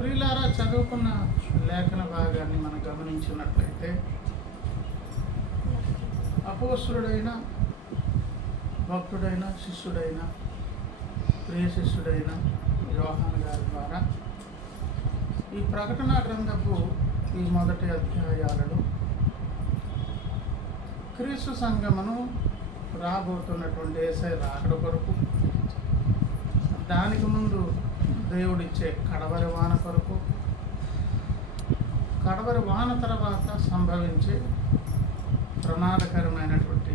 ప్రియులారా, చదువుకున్న లేఖన భాగాన్ని మనం గమనించినట్లయితే అపోస్తులుడైన, భక్తుడైన, శిష్యుడైన, ప్రియ శిష్యుడైన యోహాను గారి ద్వారా ఈ ప్రకటన గ్రంథపు ఈ మొదటి అధ్యాయాలలో క్రీస్తు సంఘమును రాబోతున్నటువంటి యేసయ్య రాకడ కొరకు, దానికి ముందు దేవుడిచ్చే కడవరి వాన కొరకు, కడవరి వాన తర్వాత సంభవించే ప్రమాదకరమైనటువంటి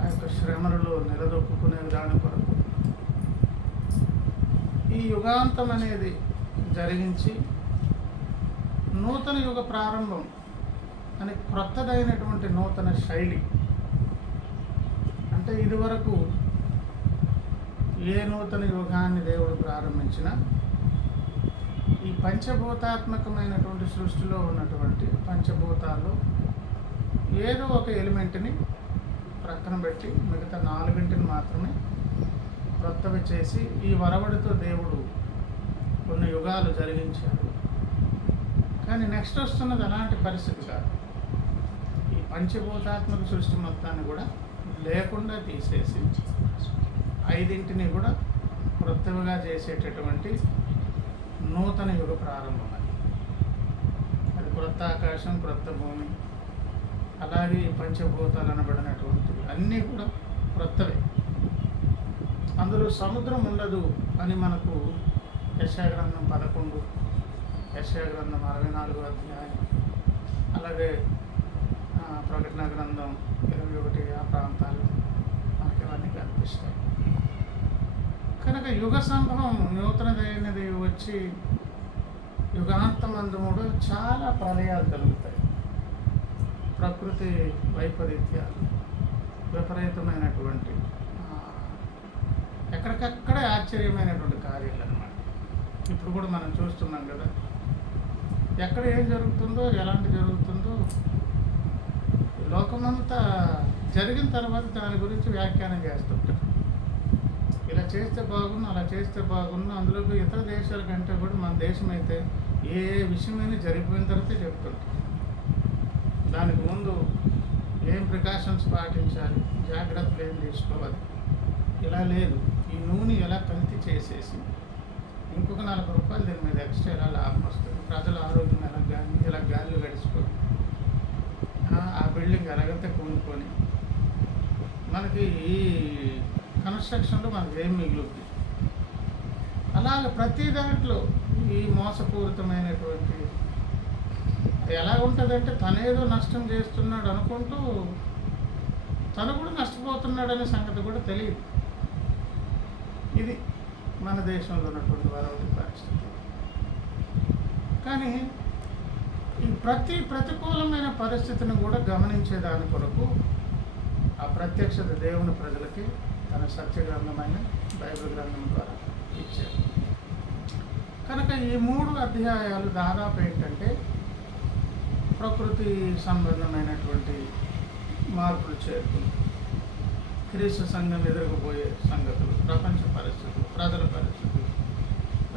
ఆ యొక్క శ్రమలలో నిలదొక్కునే దాని కొరకు, ఈ యుగాంతం అనేది జరిగించి నూతన యుగ ప్రారంభం అని క్రొత్తదైనటువంటి నూతన శైలి. అంటే ఇదివరకు ఏ నూతన యుగాన్ని దేవుడు ప్రారంభించినా ఈ పంచభూతాత్మకమైనటువంటి సృష్టిలో ఉన్నటువంటి పంచభూతాల్లో ఏదో ఒక ఎలిమెంట్ని ప్రక్కన పెట్టి మిగతా 4 మాత్రమే క్రొత్తవి చేసి ఈ వరవడితో దేవుడు కొన్ని యుగాలు జరిగించాడు. కానీ నెక్స్ట్ వస్తున్నది అలాంటి పరిస్థితి కాదు. ఈ పంచభూతాత్మక సృష్టి మొత్తాన్ని కూడా లేకుండా తీసేసి 5 కూడా క్రొత్తవిగా చేసేటటువంటి నూతన యుగ ప్రారంభం. అది క్రొత్త ఆకాశం, క్రొత్త భూమి, అలాగే ఈ పంచభూతాలు అనబడినటువంటివి అన్నీ కూడా క్రొత్తవే. అందులో సముద్రం ఉండదు అని మనకు యెషయా గ్రంథం 11, యెషయా గ్రంథం 64 అధ్యాయం, అలాగే ప్రకటన గ్రంథం 21 ఆ ప్రాంతాలు మనకి ఇవన్నీ కనిపిస్తాయి. కనుక యుగ సంభవం నూతనదైనది వచ్చి యుగాంతమందు కూడా చాలా ప్రళయాలు కలుగుతాయి. ప్రకృతి వైపరీత్యాలు, విపరీతమైనటువంటి ఎక్కడికక్కడే ఆశ్చర్యమైనటువంటి కార్యాలు అన్నమాట. ఇప్పుడు కూడా మనం చూస్తున్నాం కదా, ఎక్కడ ఏం జరుగుతుందో, ఎలాంటి జరుగుతుందో లోకమంతా జరిగిన తర్వాత దాని గురించి వ్యాఖ్యానం చేస్తుంటారు. ఇలా చేస్తే బాగున్నా, అలా చేస్తే బాగున్నా, అందులో ఇతర దేశాల కంటే కూడా మన దేశం అయితే ఏ విషయమైనా జరిగిపోయిన తర్వాతే చెప్తుంటారు. దానికి ముందు ఏం ప్రికాషన్స్ పాటించాలి, జాగ్రత్తలు ఏం తీసుకోవాలి, ఇలా లేదు. ఈ నూనె ఎలా కల్తీ చేసేసి ఇంకొక 40 రూపాయలు దీని మీద ఎక్స్ట్రా ఎలా లాభం వస్తుంది, ప్రజల ఆరోగ్యం ఎలా గాలిలో గడిచిపోయి, ఆ బిల్డింగ్ ఎలాగంటే కొనుక్కొని మనకి ఈ కన్స్ట్రక్షన్లో మనకి ఏం మిగులుద్ది. అలాగే ప్రతి దాంట్లో ఈ మోసపూరితమైనటువంటి ఎలా ఉంటుందంటే తనేదో నష్టం చేస్తున్నాడు అనుకుంటూ తను కూడా నష్టపోతున్నాడనే సంగతి కూడా తెలియదు. ఇది మన దేశంలో ఉన్నటువంటి వరవడి పరిస్థితి. కానీ ఈ ప్రతికూలమైన పరిస్థితిని కూడా గమనించే దాని కొరకు ఆ ప్రత్యక్షత దేవుని ప్రజలకి తన సత్య గ్రంథమైన బైబిల్ గ్రంథం ద్వారా ఇచ్చారు. కనుక ఈ 3 అధ్యాయాలు దాదాపు ఏంటంటే ప్రకృతి సంబంధమైనటువంటి మార్పులు, చేర్పులు, క్రీస్తు సంఘం ఎదురకపోయే సంగతులు, ప్రపంచ పరిస్థితులు, ప్రజల పరిస్థితులు,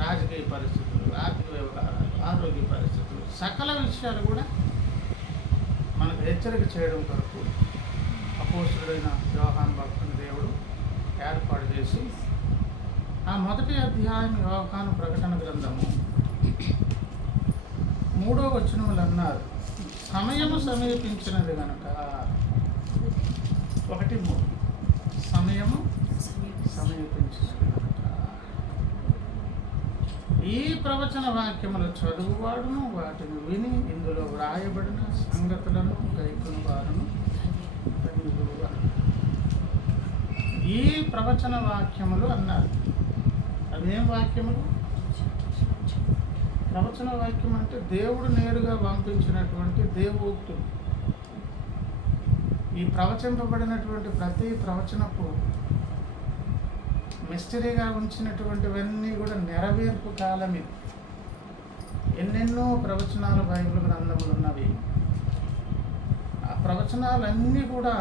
రాజకీయ పరిస్థితులు, ఆర్థిక వ్యవహారాలు, ఆరోగ్య పరిస్థితులు, సకల విషయాలు కూడా మనకు హెచ్చరిక చేయడం కొరకు అపోస్తుడైన యోహాను భక్తుని దేవుడు ఏర్పాటు చేసి ఆ మొదటి అధ్యాయం యోహాను ప్రకటన గ్రంథము 3వ వచనములు అన్నారు, సమయము సమీపించినది కనుక. 1:3 సమయము సమీపించినది కనుక ఈ ప్రవచన వాక్యములు చదువువాడును వాటిని విని ఇందులో వ్రాయబడిన సంగతులను గైకొను వారును ధన్యులు అన్నారు. ఈ ప్రవచన వాక్యములు అన్నారు. అవేం వాక్యములు? ప్రవచన వాక్యం అంటే దేవుడు నేరుగా పంపించినటువంటి దేవోక్తులు. ఈ ప్రవచింపబడినటువంటి ప్రతి ప్రవచనపు మిస్టరీగా ఉంచినటువంటివన్నీ కూడా నెరవేర్పు కాలం ఇది. ఎన్నెన్నో ప్రవచనాలు బైబిల్ గ్రంథములు ఉన్నవి. ఆ ప్రవచనాలన్నీ కూడా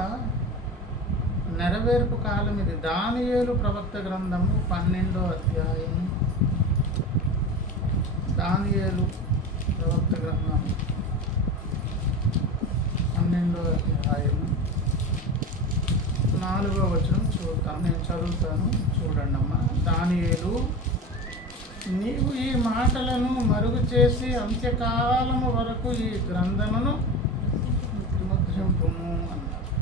నెరవేర్పు కాలం ఇది. దానియేలు ప్రవక్త గ్రంథము 12వ అధ్యాయం, దానియేలు ప్రవక్త గ్రంథం 12వ అధ్యాయం 4వ వచనం చూద్దాం. నేను చదువుతాను, చూడండి అమ్మా. దానియేలు, నీవు ఈ మాటలను మరుగు చేసి అంత్యకాలము వరకు ఈ గ్రంథమును ముద్రింపుము అన్నారు.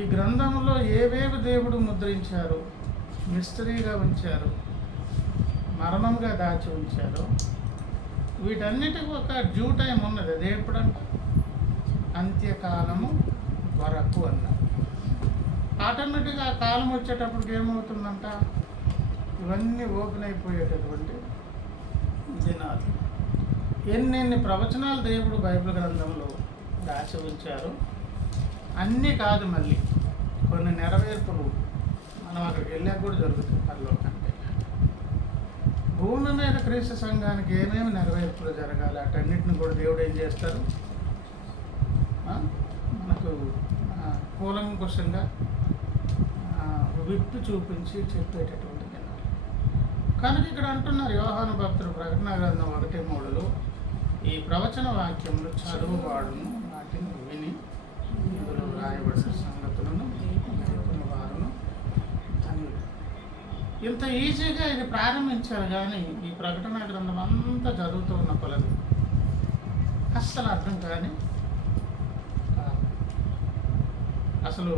ఈ గ్రంథములో ఏవేవి దేవుడు ముద్రించారు, మిస్టరీగా ఉంచారు, మర్మంగా దాచి ఉంచారు, వీటన్నిటికీ ఒక డ్యూ టైం ఉన్నది. అది ఎప్పుడంట? అంత్యకాలము వరకు అన్నారు. ఆటోమేటిక్గా ఆ కాలం వచ్చేటప్పటికి ఏమవుతుందంట? ఇవన్నీ ఓపెన్ అయిపోయేటటువంటి దినాలు. ఎన్నెన్ని ప్రవచనాలు దేవుడు బైబిల్ గ్రంథంలో దాచి ఉంచారు. అన్నీ కాదు, మళ్ళీ కొన్ని నెరవేర్పులు మనం అక్కడికి వెళ్ళాక కూడా జరుగుతుంది. పరలోకానికి భూమి మీద క్రీస్తు సంఘానికి ఏమేమి నెరవేర్పులు జరగాలి, అటన్నిటిని కూడా దేవుడు ఏం చేస్తారు? మనకు కూలంకుషంగా విప్పి చూపించి చెప్పేటటువంటి దినాలు. కనుక ఇక్కడ అంటున్నారు యోహాను భక్తుడు ప్రకటన గ్రంథం 1:3 ఈ ప్రవచన వాక్యములు చదువువాడును వాటిని విని ఇందులో రాయబడిన సంగతులను వారును అని. ఇంత ఈజీగా ఇది ప్రారంభించారు, కానీ ఈ ప్రకటన గ్రంథం అంతా చదువుతూ ఉన్న కొలది అస్సలు అర్థం కాని కాదు. అసలు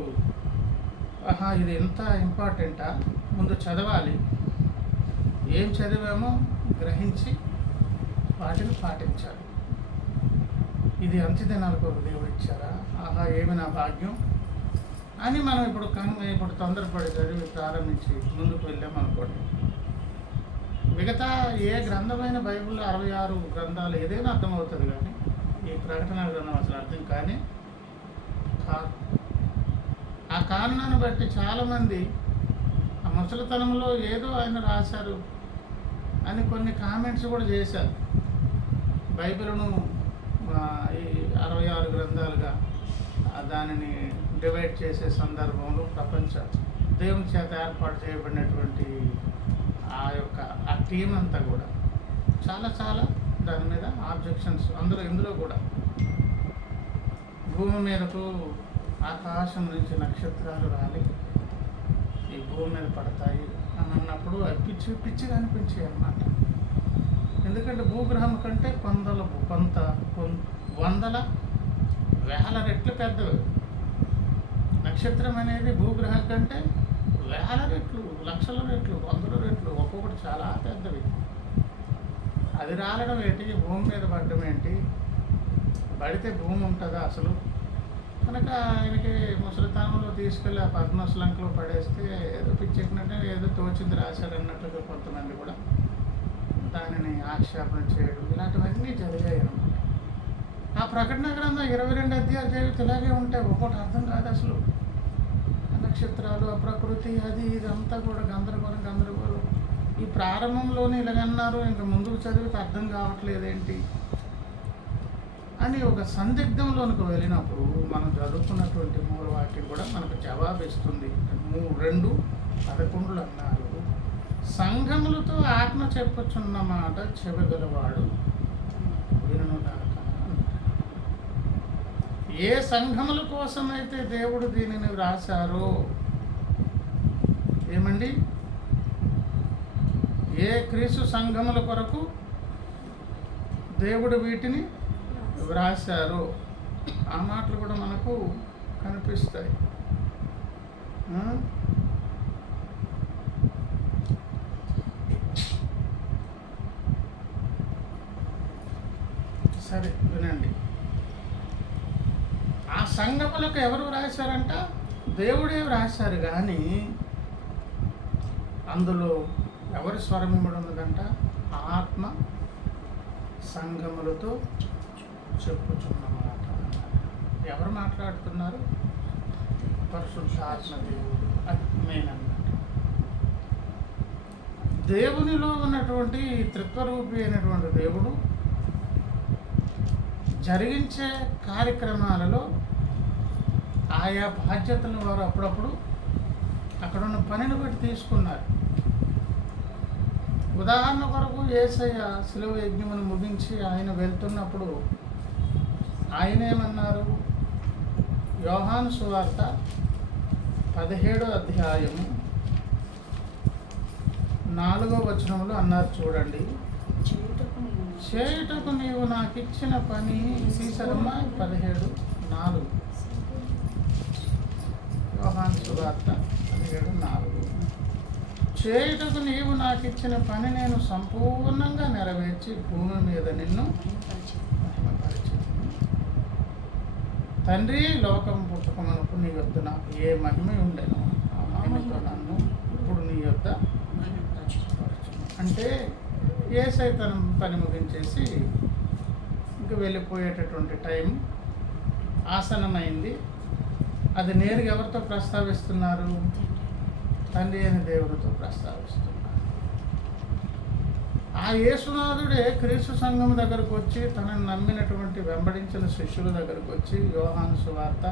ఇది ఎంత ఇంపార్టెంటా, ముందు చదవాలి, ఏం చదివామో గ్రహించి వాటిని పాటించాలి. ఇది అంత్యదినాల కొరకు దేవుడు ఇచ్చారా? ఏమి నా భాగ్యం అని మనం ఇప్పుడు తొందరపడి చదివి ప్రారంభించి ముందుకు వెళ్ళామనుకోండి, మిగతా ఏ గ్రంథమైన బైబిల్లో 66 గ్రంథాలు ఏదైనా అర్థమవుతుంది, కానీ ఈ ప్రకటన గ్రంథం అసలు అర్థం కానీ కాదు. ఆ కారణాన్ని బట్టి చాలామంది ఆ ముసలితనంలో ఏదో ఆయన రాశారు అని కొన్ని కామెంట్స్ కూడా చేశారు. బైబిల్ను ఈ 66 గ్రంథాలుగా దానిని డివైడ్ చేసే సందర్భంలో ప్రపంచ దేవుని చేత ఏర్పాటు చేయబడినటువంటి ఆ టీం అంతా కూడా చాలా దాని మీద ఆబ్జెక్షన్స్. ఇందులో కూడా భూమి మీదకు ఆకాశం నుంచి నక్షత్రాలు రాలి ఈ భూమి మీద పడతాయి అని అన్నప్పుడు అవి పిచ్చిగా అనిపించాయి అన్నమాట. ఎందుకంటే భూగ్రహం కంటే వందల వేల రెట్లు పెద్దవి. నక్షత్రం అనేది భూగ్రహం కంటే వేల రెట్లు, లక్షల రెట్లు, వందల రెట్లు, ఒక్కొక్కటి చాలా పెద్దవి. అది రాలడం ఏంటి, భూమి మీద పడడం ఏంటి? పడితే భూమి ఉంటుందా అసలు? కనుక ఆయనకి ముసలితనంలో తీసుకెళ్ళి ఆ పద్మశ్లంకలో పడేస్తే ఏదో పిచ్చెక్కినట్టే ఏదో తోచింది రాశారన్నట్టుగా కొంతమంది కూడా దానిని ఆక్షేపణ చేయడం, ఇలాంటివన్నీ జరిగాయి అన్నమాట. ఆ ప్రకటన గ్రంథం 22 అధ్యాయాలు చదివితే ఇలాగే ఉంటాయి. ఒక్కొక్కటి అర్థం కాదు అసలు. నక్షత్రాలు, ఆ ప్రకృతి, అది ఇదంతా కూడా గందరగోళం. ఈ ప్రారంభంలోనే ఇలాగన్నారు, ఇంకా ముందుకు చదివితే అర్థం కావట్లేదేంటి అని ఒక సందిగ్ధంలోనికి వెళ్ళినప్పుడు మనం చదువుకున్నటువంటి మూలవాక్యం కూడా మనకు జవాబిస్తుంది. 2:11 అన్నారు, సంఘములతో ఆత్మ చెప్పుచున్న మాట చెవిగలవాడు వినుగాక. ఏ సంఘముల కోసమైతే దేవుడు దీనిని వ్రాసారో, ఏమండి, ఏ క్రీస్తు సంఘముల కొరకు దేవుడు వీటిని వ్రాసారో ఆ మాటలు కూడా మనకు కనిపిస్తాయి. సరే వినండి. ఆ సంఘములకు ఎవరు వ్రాసారంట? దేవుడే వ్రాసారు. కానీ అందులో ఎవరి స్వరం ఇమ్మడి ఉన్నదంట? ఆత్మ సంఘములతో చెప్పుచున్నమాట. ఎవరు మాట్లాడుతున్నారు? పరిశుద్ధాత్మ దేవుడు. అది మెయిన్ అన్నమాట. దేవునిలో ఉన్నటువంటి త్రిత్వరూపి అయినటువంటి దేవుడు జరిగించే కార్యక్రమాలలో ఆయా బాధ్యతలను వారు అప్పుడప్పుడు అక్కడున్న పనిని బట్టి తీసుకున్నారు. ఉదాహరణ కొరకు యేసయ్య శిలువ యజ్ఞమును ముగించి ఆయన వెళ్తున్నప్పుడు ఆయన ఏమన్నారు? యోహాను సువార్త 17వ అధ్యాయము 4వ వచనంలో అన్నారు చూడండి. చేయుటకు నీవు నాకు ఇచ్చిన పని సీసరమ్మ 17:4. యోహాను సువార్త 17:4. చేయుటకు నీవు నాకు ఇచ్చిన పని నేను సంపూర్ణంగా నెరవేర్చి భూమి మీద నిన్ను మహిమపరిచెదను. తండ్రి, లోకం పుట్టకమునకు నీ యొద్ద నాకు ఏ మహిమ ఉండేను, ఆ మహిమతో నన్ను ఇప్పుడు నీ యొద్ద అంటే యేసయ్య తన పని ముగించేసి ఇంక వెళ్ళిపోయేటటువంటి టైం ఆసన్నమైంది. అది నేరుగా ఎవరితో ప్రస్తావిస్తున్నారు? తండ్రి అయిన దేవుడితో ప్రస్తావిస్తున్నారు. ఆ యేసునాథుడే క్రీస్తు సంఘం దగ్గరకు వచ్చి తనను నమ్మినటువంటి వెంబడించిన శిష్యుల దగ్గరకు వచ్చి యోహాను సువార్త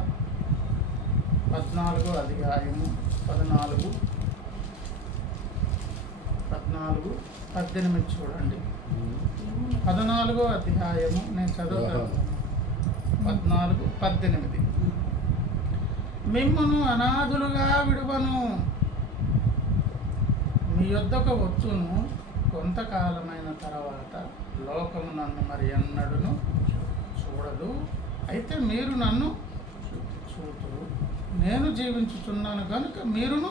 14వ అధ్యాయము 14-18 చూడండి. 14వ అధ్యాయము నేను చదువుతాను. 14-18. మిమ్మును అనాథులుగా విడువను, మీ యొద్దకు వచ్చును, కొంతకాలమైన తర్వాత లోకము నన్ను మరి ఎన్నడును చూడదు, అయితే మీరు నన్ను చూతురు. నేను జీవించుచున్నాను కనుక మీరును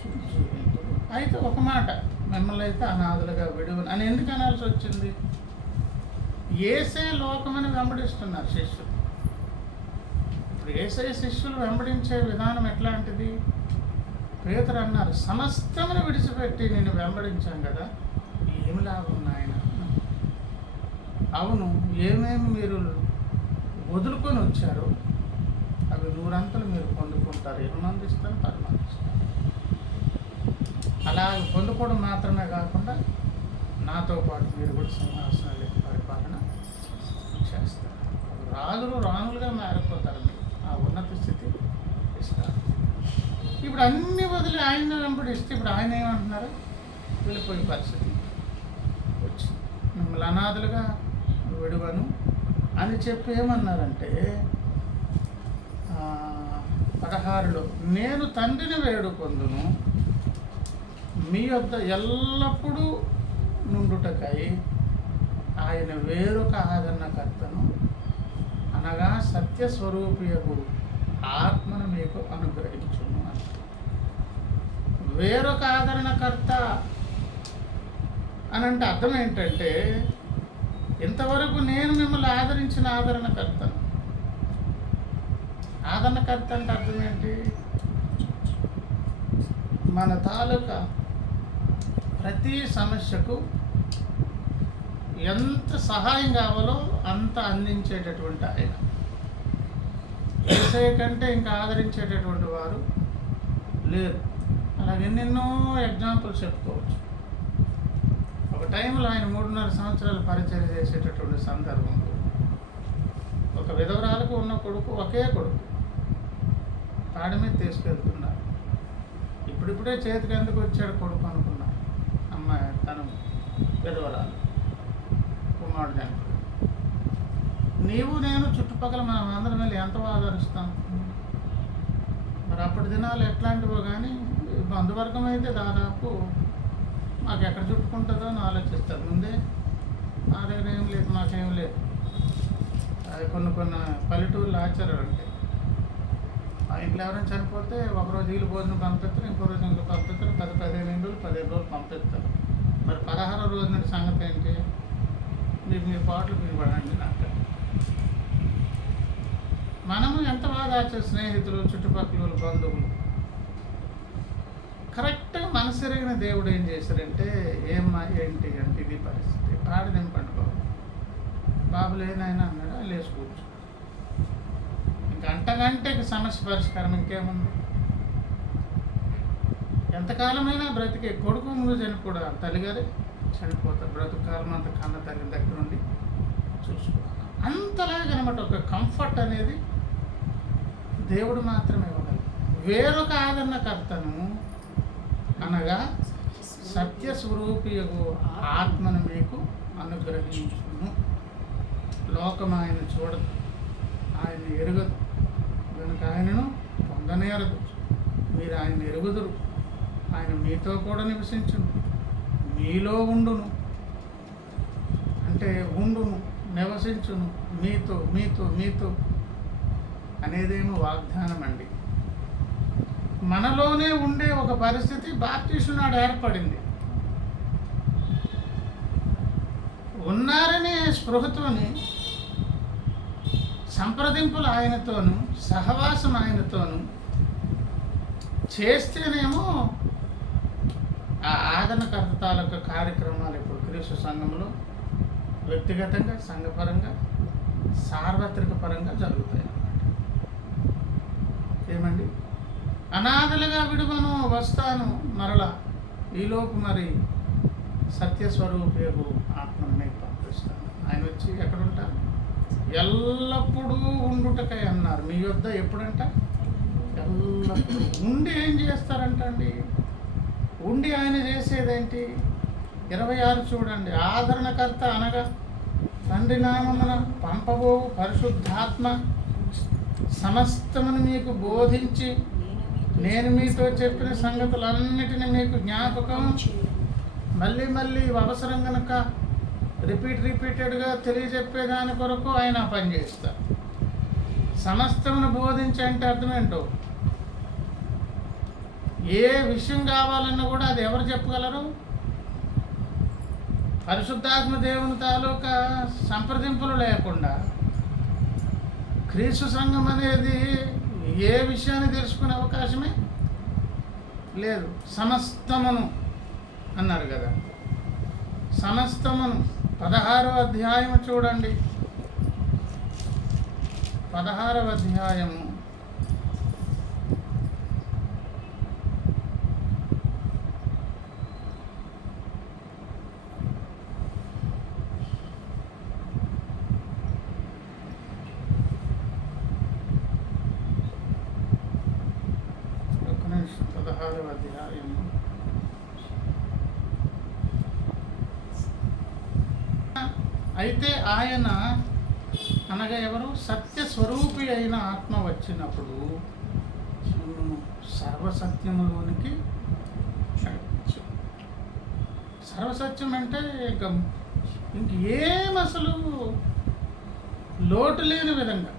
జీవింతురు. అయితే ఒక మాట, మిమ్మల్ని అయితే అనాథులుగా విడువను అని ఎందుకు అనాల్సి వచ్చింది? యేసే లోకమని వెంబడిస్తున్నారు శిష్యులు. ఇప్పుడు యేసే శిష్యులు వెంబడించే విధానం ఎట్లాంటిది? పేతురు అన్నారు, సమస్తమును విడిచిపెట్టి నేను వెంబడించాను కదా, ఏమి లాభం నాయన? అవును, ఏమేమి మీరు వదులుకొని వచ్చారో అవి 100 మీరు పొందుకుంటారు. 8 మంది ఇస్తారు, 10 మంది ఇస్తారు. అలా పొందుకోవడం మాత్రమే కాకుండా నాతో పాటు మీరు కూడా సింహాసనాలు పరిపాలన చేస్తారు. రాజులు రాణులుగా మారిపోతారు. మీరు ఆ ఉన్నత స్థితి ఇస్తారు. ఇప్పుడు అన్ని వదిలి ఆయన వెంబడిస్తే ఇప్పుడు ఆయన ఏమంటున్నారు? వెళ్ళిపోయే పరిస్థితి వచ్చింది. మిమ్మల్ని అనాథలుగా విడువను అని చెప్పి ఏమన్నారంటే 16లో, నేను తండ్రిని వేడుకొందును, మీ వద్ద ఎల్లప్పుడూ నుండుటకై ఆయన వేరొక ఆదరణకర్తను అనగా సత్యస్వరూపియగు ఆత్మను మీకు అనుగ్రహించును అని. వేరొక ఆదరణకర్త అని అంటే అర్థం ఏంటంటే, ఇంతవరకు నేను మిమ్మల్ని ఆదరించిన ఆదరణకర్తను. ఆదరణకర్త అంటే అర్థం ఏంటి? మన తాలూకా ప్రతి సమస్యకు ఎంత సహాయం కావాలో అంత అందించేటటువంటి ఆయన. యేసయ్య కంటే ఇంకా ఆదరించేటటువంటి వారు లేరు. అలాగే ఎన్నెన్నో ఎగ్జాంపుల్స్ చెప్పుకోవచ్చు. ఒక టైంలో ఆయన 3.5 సంవత్సరాలు పరిచయం చేసేటటువంటి సందర్భంలో ఒక విధవరాలకు ఉన్న కొడుకు, ఒకే కొడుకు, తాడి మీద తీసుకెళ్తున్నారు. ఇప్పుడిప్పుడే చేతికి ఎందుకు వచ్చాడు కొడుకు అనుకున్నాను. అమ్మాయి తను విధవరాలు, కుమారుడు చనిపోయాడు. నీవు నేను చుట్టుపక్కల మనం అందరం వెళ్ళి ఎంత ఆదరిస్తాం? మరి అప్పటి దినాలు ఎట్లాంటివో కానీ బంధువర్గం అయితే దాదాపు మాకు ఎక్కడ చుట్టుకుంటుందో అని ఆలోచిస్తారు ముందే. మా దగ్గర ఏం లేదు, మాకేం లేదు. అది కొన్ని పల్లెటూరులో ఆచారాలు ఉంటాయి. ఆ ఇంట్లో ఎవరైనా చనిపోతే ఒకరోజు వీళ్ళు భోజనం పంపిస్తారు, ఇంకో రోజు ఇంట్లో పంపిస్తారు, 10-15 రోజులు పంపిస్తారు. మరి 16వ రోజు నుండి సంగతి ఏంటి? మీ పాటలు మీరు పడండి. నాకు మనము ఎంత బాగా స్నేహితులు, చుట్టుపక్కల బంధువులు కరెక్ట్గా మనసెరిగిన దేవుడు ఏం చేశారంటే, ఏమ్మా ఏంటి అంటే ఇది పరిస్థితి, పాడి దింపండి బాబు, బాబు లేనైనా అన్నాడు. లేచి కూర్చో. గంటకి సమస్య పరిష్కారం ఇంకేముంది? ఎంతకాలమైనా బ్రతికే కొడుకు ముందు చనిపోడా, తల్లిగారే చనిపోతారు. బ్రతుకు కాలం అంత కన్న తల్లి దగ్గర నుండి చూసుకోవాలి. అంతలాగనమాట ఒక కంఫర్ట్ అనేది దేవుడు మాత్రమే ఇవ్వగలరు. వేరొక ఆదరణకర్తను అనగా సత్యస్వరూపియగు ఆత్మను మీకు అనుగ్రహించును. లోకం ఆయన చూడదు, ఆయన ఎరుగదు, కనుక ఆయనను పొందనేరదు. మీరు ఆయన ఎరుగుదురు. ఆయన మీతో కూడా నివసించును, మీలో ఉండును, అంటే ఉండును, నివసించును, మీతో మీతో మీతో అనేదేమో వాగ్దానం అండి. మనలోనే ఉండే ఒక పరిస్థితి బాప్తీసు నాడు ఏర్పడింది. ఉన్నారనే స్పృహతోని సంప్రదింపులు ఆయనతోనూ, సహవాసం ఆయనతోనూ చేస్తేనేమో ఆ ఆదరణకర్త తాలూకా కార్యక్రమాలు ఇప్పుడు క్రీస్తు సంఘంలో వ్యక్తిగతంగా, సంఘపరంగా, సార్వత్రిక పరంగా జరుగుతాయి అన్నమాట. ఏమండి, అనాథలుగా విడువను వస్తాను మరలా, ఈలోపు మరి సత్యస్వరూపేగు ఆత్మను మీకు పంపిస్తాను. ఆయన వచ్చి ఎక్కడుంటారు? ఎల్లప్పుడూ ఉండుటకై అన్నారు. మీ యొద్ద ఎప్పుడంట? ఎల్లప్పుడూ ఉండి ఏం చేస్తారంట అండి? ఉండి ఆయన చేసేదేంటి? 26 చూడండి. ఆదరణకర్త అనగా తండ్రి నామమున పంపబోవు పరిశుద్ధాత్మ సమస్తమును మీకు బోధించి నేను మీతో చెప్పిన సంగతులన్నిటిని మీకు జ్ఞాపకం మళ్ళీ మళ్ళీ అవసరం కనుక రిపీటెడ్గా తెలియజెప్పేదాని కొరకు ఆయన పనిచేస్తారు. సమస్తమును బోధించి అంటే అర్థం ఏంటో? ఏ విషయం కావాలన్నా కూడా అది ఎవరు చెప్పగలరు? పరిశుద్ధాత్మ దేవుని తాలూకా సంప్రదింపులు లేకుండా క్రీస్తు సంఘం అనేది ఏ విషయాన్ని తెలుసుకునే అవకాశమే లేదు. సమస్తమును అన్నారు కదా, సమస్తమును. 16వ అధ్యాయము చూడండి, 16వ అధ్యాయము 16వ అధ్యాయము అయితే ఆయన అనగా ఎవరు? సత్యస్వరూపి అయిన ఆత్మ వచ్చినప్పుడు సర్వసత్యములోనికి నడిపించు. సర్వసత్యం అంటే ఇంకేం అసలు లోటు లేని విధంగా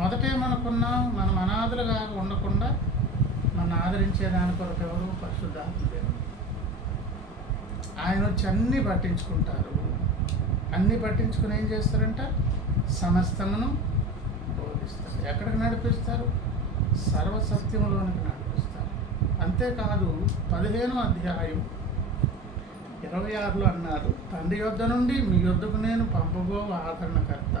మొదటేమనుకున్నాం, మనం అనాథలుగా ఉండకుండా మనం ఆదరించేదాని కొరకు ఎవరు? పరిశుద్ధాత్మ. ఆయన వచ్చి అన్నీ పట్టించుకుంటారు. అన్నీ పట్టించుకుని ఏం చేస్తారంట? సమస్తమును బోధిస్తారు. ఎక్కడికి నడిపిస్తారు? సర్వసత్యములోనికి నడిపిస్తారు. అంతేకాదు 15వ అధ్యాయం 26లో అన్నారు, తండ్రి యొద్ద నుండి మీ యొద్దకు నేను పంపబో ఆదరణకర్త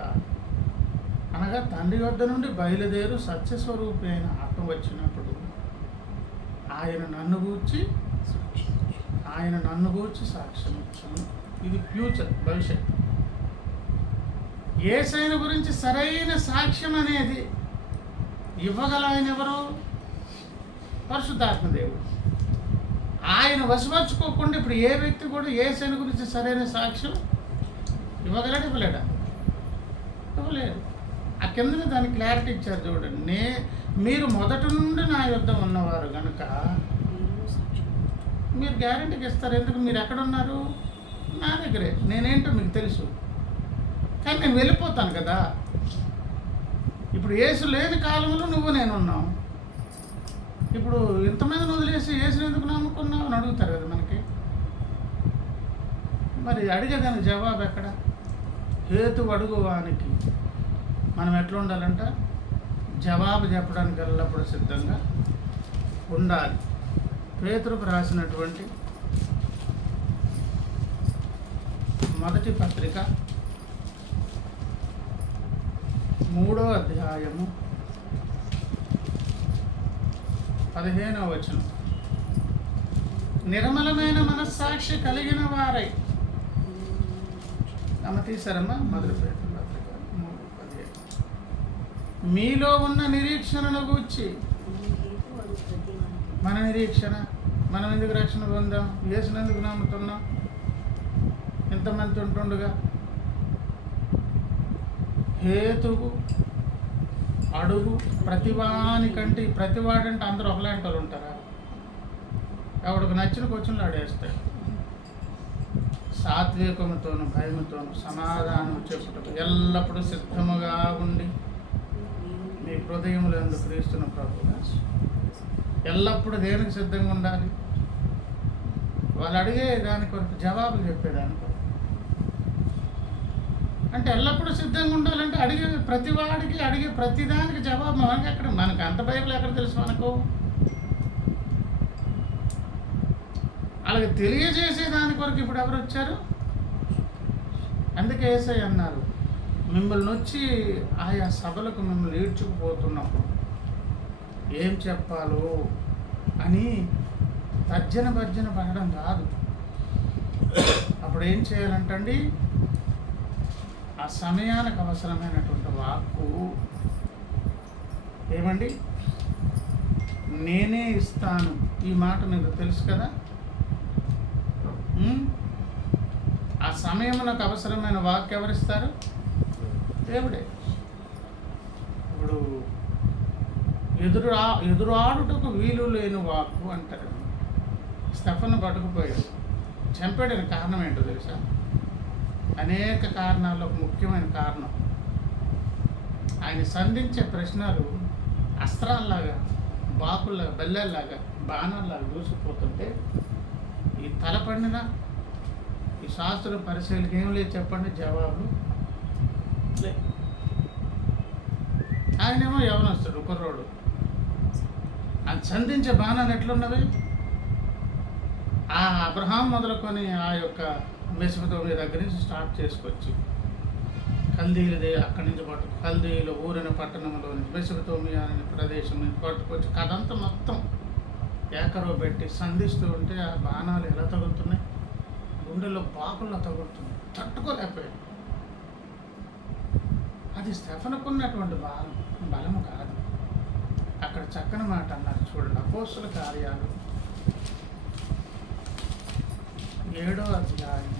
అనగా తండ్రి యొద్ద నుండి బయలుదేరు సత్యస్వరూపి అయిన ఆత్మ వచ్చినప్పుడు ఆయన నన్ను గూర్చి సాక్ష్యం ఇచ్చాను. ఇది ఫ్యూచర్, భవిష్యత్. యేసయ్యను గురించి సరైన సాక్ష్యం అనేది ఇవ్వగల ఆయన ఎవరు? పరిశుద్ధాత్మదేవుడు. ఆయన వశపరుచుకోకుండా ఇప్పుడు ఏ వ్యక్తి కూడా యేసయ్యను గురించి సరైన సాక్ష్యం ఇవ్వగలడు? ఇవ్వలేడా? ఇవ్వలేదు. ఆ కిందనే దానికి క్లారిటీ ఇచ్చారు చూడండి. మీరు మొదటి నుండి నా యొద్ద ఉన్నవారు కనుక మీరు గ్యారెంటీకి ఇస్తారు. ఎందుకు? మీరు ఎక్కడున్నారు? నా దగ్గరే. నేనేంటో మీకు తెలుసు, కానీ నేను వెళ్ళిపోతాను కదా. ఇప్పుడు యేసు లేని కాలంలో నువ్వు నేనున్నావు. ఇప్పుడు ఇంతమందిని వదిలేసి యేసుని ఎందుకు నమ్ముకున్నావు అని అడుగుతారు కదా మనకి. మరి అడిగేదానికి జవాబు ఎక్కడ? హేతు అడుగువానికి మనం ఎట్లా ఉండాలంట? జవాబు చెప్పడానికి ఎల్లప్పుడూ సిద్ధంగా ఉండాలి. పేతురుకు రాసినటువంటి మొదటి పత్రిక 3వ అధ్యాయము 15వ వచనం, నిర్మలమైన మనస్సాక్షి కలిగిన వారై తీసారమ్మా. మొదటి పేతురు పత్రిక 3:15, మీలో ఉన్న నిరీక్షణను గూర్చి. మన నిరీక్షణ మనం ఎందుకు రక్షణ పొందాం? యేసుని ఎందుకు నమ్ముతున్నాం? ఇంతమంది ఉంటుండగా హేతువు అడుగు ప్రతివానికంటే ప్రతివాడంటే అందరూ ఒకలాంటి వాళ్ళు ఉంటారా? ఎవడికి నచ్చిన క్వశ్చన్లు ఆడేస్తాయి. సాత్వికముతోను భయముతోను సమాధానం చెప్పుటకు ఎల్లప్పుడూ సిద్ధముగా ఉండి మీ హృదయములు ఎందుకు క్రీస్తున్న ప్రభువుగా ఎల్లప్పుడూ దేనికి సిద్ధంగా ఉండాలి? వాళ్ళు అడిగే దాని కొరకు జవాబులు చెప్పేదానికి. అంటే ఎల్లప్పుడూ సిద్ధంగా ఉండాలంటే అడిగే ప్రతివాడికి అడిగే ప్రతిదానికి జవాబు మనకి ఎక్కడ? మనకు అంత బైబిల్ ఎక్కడ తెలుసు మనకు? అలాగే తెలియజేసే దాని కొరకు ఇప్పుడు ఎవరు వచ్చారు? అందుకే యేసయ్య అన్నారు, మిమ్మల్ని వచ్చి ఆయా సభలకు మిమ్మల్ని ఈడ్చుకుపోతున్నప్పుడు ఏం చెప్పాలో అని తర్జన భర్జన పడడం కాదు. అప్పుడు ఏం చేయాలంటండి? ఆ సమయానికి అవసరమైనటువంటి వాక్కు ఏమండి? నేనే ఇస్తాను. ఈ మాట మీకు తెలుసు కదా. ఆ సమయమునకు అవసరమైన వాక్ ఎవరిస్తారు? దేవుడే. ఇప్పుడు ఎదురాడుటకు వీలు లేని వాక్కు అంటారు. స్టెఫను పట్టుకుపోయాడు, చంపాడని కారణం ఏంటో తెలుసా? అనేక కారణాల్లో ఒక ముఖ్యమైన కారణం, ఆయన సంధించే ప్రశ్నలు అస్త్రాల్లాగా, బాకుల్లాగా, బెల్లెల్లాగా, బాణాల్లాగా దూసుకుపోతుంటే ఈ తలపండిన ఈ శాస్త్ర పరిశీలనకి ఏం లేదు చెప్పండి, జవాబులు లే. ఆయనేమో యవనస్తుడు, కుర్రోడు. ఆయన సంధించే బాణాలు ఎట్లున్నవి? ఆ అబ్రహాం మొదలుకొని ఆ యొక్క మెసొపొతామియా దగ్గర నుంచి స్టార్ట్ చేసుకొచ్చి కల్దీలదే అక్కడి నుంచి కల్దీలు ఊరిన పట్టణంలోని మెసొపొతామియా అనే ప్రదేశం నుంచి పట్టుకొచ్చి కథంతా మొత్తం ఏకరవ పెట్టి సంధిస్తూ ఉంటే ఆ బాణాలు ఎలా తగులుతున్నాయి? గుండెల్లో బాకుల్లో తగులుతున్నాయి. తట్టుకోలేకపోయాడు. అది స్టెఫనుకున్నటువంటి బలము కాదు. అక్కడ చక్కని మాట అన్నారు చూడండి. అపోస్తుల కార్యాలు 7వ అధ్యాయం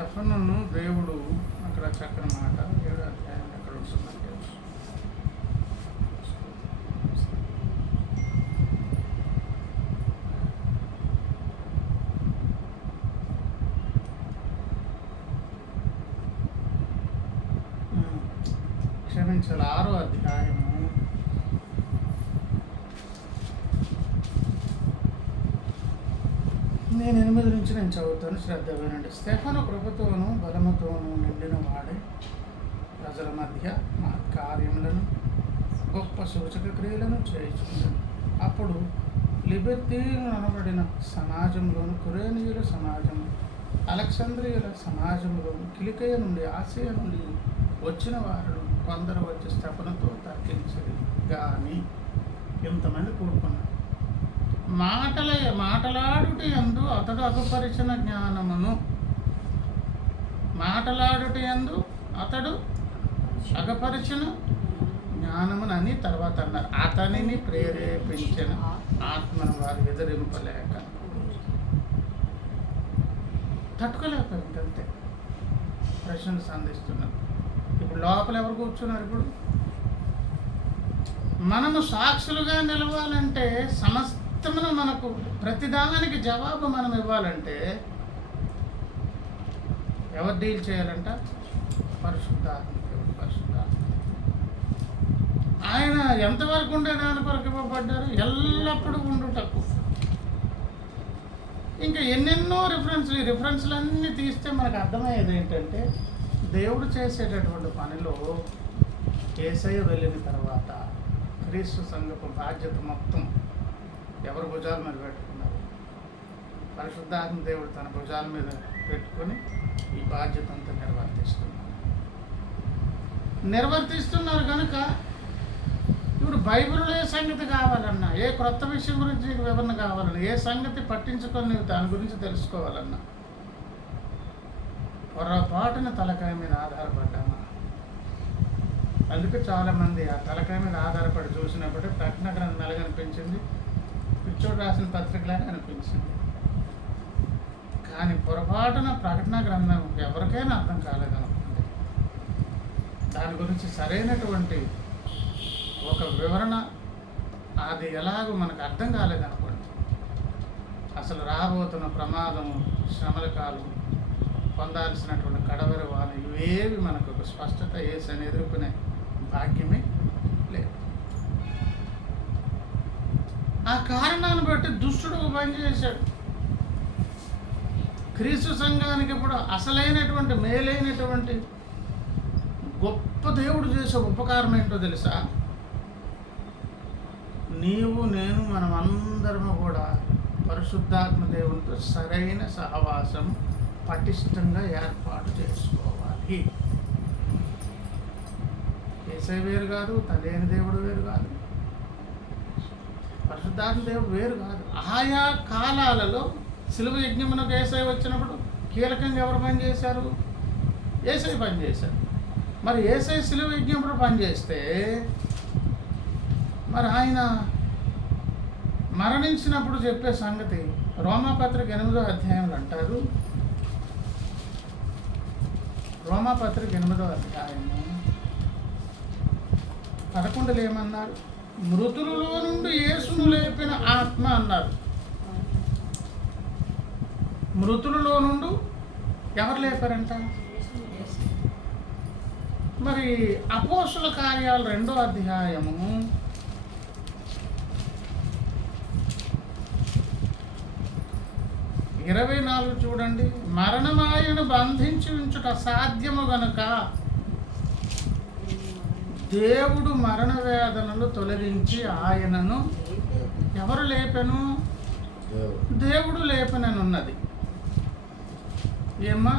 7 దేవుడు అక్కడ చక్కని మాట 7వ అధ్యాయం ఎక్కడ ఉంటుందంటే క్షమించాలి 6వ అధ్యాయము 8 నుంచి నేను చదువుతాను, శ్రద్ధ వినండి. స్టెఫను కృపతోనూ బలముతోనూ నిండిన వాడే ప్రజల మధ్య మా కార్యములను గొప్ప సూచక క్రియలను చేయించుకున్నాను. అప్పుడు లిబర్తీయులు అనబడిన సమాజంలోను, కురేనీయుల సమాజం, అలెగ్జాంద్రియుల సమాజంలోను, కిలికయ నుండి, ఆసియా నుండి వచ్చిన వారు కొందరు వచ్చి స్టెఫనుతో తర్కించరు. కానీ ఇంతమంది కూడుకున్నారు. మాటలాడుట యందు అతడు అగుపరిచిన జ్ఞానమును, మాటలాడుట యందు అతడు అగపరిచిన జ్ఞానమును అని తర్వాత అన్నారు. అతనిని ప్రేరేపించిన ఆత్మను వారు ఎదిరింపలేక తట్టుకోలేకపోయింది. అంతే ప్రశ్నలు సంధిస్తున్నారు. ఇప్పుడు లోపల ఎవరు కూర్చున్నారు? ఇప్పుడు మనము సాక్షులుగా నిలవాలంటే, సమస్తమును మనకు ప్రతిదానికి జవాబు మనం ఇవ్వాలంటే ఎవరు డీల్ చేయాలంట? పరిశుద్ధాత్మ. ఆయన ఎంతవరకు ఉండేదాని కొరకు ఇవ్వబడ్డారు? ఎల్లప్పుడూ ఉండుటకు. ఇంకా ఎన్నెన్నో రిఫరెన్స్లన్నీ తీస్తే మనకు అర్థమయ్యేది ఏంటంటే, దేవుడు చేసేటటువంటి పనిలో యేసయ్య వెళ్ళిన తర్వాత క్రీస్తు సంఘపు బాధ్యత మొత్తం ఎవరి భుజాల మీద పెట్టుకున్నారు? పరిశుద్ధాత్మ దేవుడు తన భుజాల మీద పెట్టుకొని ఈ బాధ్యత అంతా నిర్వర్తిస్తున్నారు కనుక ఇప్పుడు బైబిల్లో ఏ సంగతి కావాలన్నా, ఏ క్రొత్త విషయం గురించి నీకు వివరణ కావాలన్నా, ఏ సంగతి పట్టించుకొని నీవు దాని గురించి తెలుసుకోవాలన్నా పొరపాటున తలకాయ మీద ఆధారపడ్డామా? అందుకే చాలామంది ఆ తలకాయ మీద ఆధారపడి చూసినప్పుడు ప్రకటన గ్రంథం ఎలాగనిపించింది? పిచ్చోడు రాసిన పత్రికలాగా అనిపించింది. కానీ పొరపాటున ప్రకటన గ్రంథం ఎవరికైనా అర్థం కాలేదనుకోండి, దాని గురించి సరైనటువంటి ఒక వివరణ అది ఎలాగో మనకు అర్థం కాలేదనుకోండి, అసలు రాబోతున్న ప్రమాదము, శ్రమల కాలం, పొందాల్సినటువంటి కడవరి వాళ్ళు ఇవేవి మనకు ఒక స్పష్టత యేసుని ఎదుర్కొనే భాగ్యమే లేదు. ఆ కారణాన్ని బట్టి దుష్టుడు ఒక పని చేశాడు. క్రీస్తు సంఘానికి ఇప్పుడు అసలైనటువంటి మేలైనటువంటి గొప్ప దేవుడు చేసే ఉపకారం ఏంటో తెలుసా? నీవు నేను మనమందరము కూడా పరిశుద్ధాత్మ దేవునితో సరైన సహవాసం పటిష్టంగా ఏర్పాటు చేసుకోవాలి. యేసే వేరు కాదు, తల్లేని దేవుడు వేరు కాదు, పరిశుద్ధాత్మ దేవుడు వేరు కాదు. ఆయా కాలాలలో శిలువ యజ్ఞమునకు యేసయ్య వచ్చినప్పుడు కీలకంగా ఎవరు పనిచేశారు? యేసయ్య పనిచేశారు. మరి యేసయ్య శిలువ యజ్ఞముడు పనిచేస్తే మరి ఆయన మరణించినప్పుడు చెప్పే సంగతి రోమాపత్రిక 8వ అధ్యాయంలో అంటారు. రోమాపత్రిక 8వ అధ్యాయము 11లో ఏమన్నారు? మృతులలో నుండి యేసును లేపిన ఆత్మ అన్నారు. మృతులలో నుండి ఎవరు లేపారంట? మరి అపోస్తుల కార్యాలు 2వ అధ్యాయము 24 చూడండి. మరణమాయను బంధించి ఉంచుట సాధ్యము గనుక దేవుడు మరణ వేదనలు తొలగించి ఆయనను ఎవరు లేపెను? దేవుడు లేపెననున్నది. ఏమ్మా?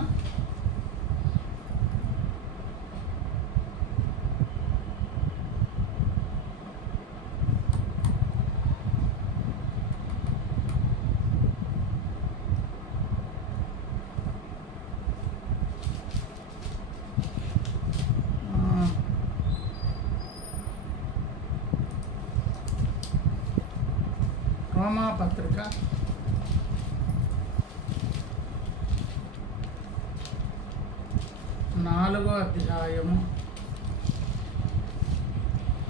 రోమాపత్రిక 4వ అధ్యాయము